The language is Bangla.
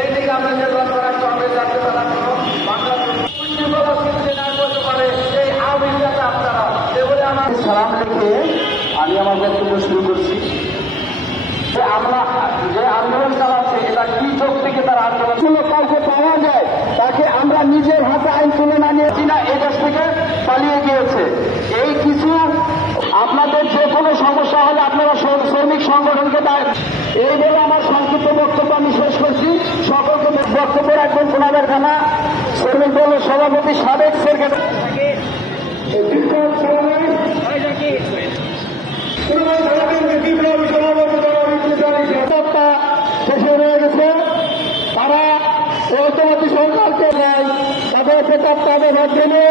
এই দিকে আমরা নির্ভর করার সঙ্গে রাখতে পারা সালাম থেকে আমি আমার বক্তব্য শুরু করছি। যে আমরা যে আন্দোলন চালাচ্ছে, এটা কি চোখ থেকে তারা আন্দোলন? কাউকে পাওয়া যায়, তাকে আমরা নিজের হাতে আইন তুলে না নিয়েছি না, এ দেশ থেকে পালিয়ে গিয়েছে। এই কিছু আপনাদের যে কোনো সমস্যা হলে আপনারা শ্রমিক সংগঠনকে দায় এই বলে আমার সংক্ষিপ্ত বক্তব্য আমি শেষ করছি। সকলকে বক্তব্য রাখবেন পুনাদের খানা। শ্রমিক দলের সভাপতি সাবেক সরকার সরকারকে তাদের সেটা তাদের মাধ্যমে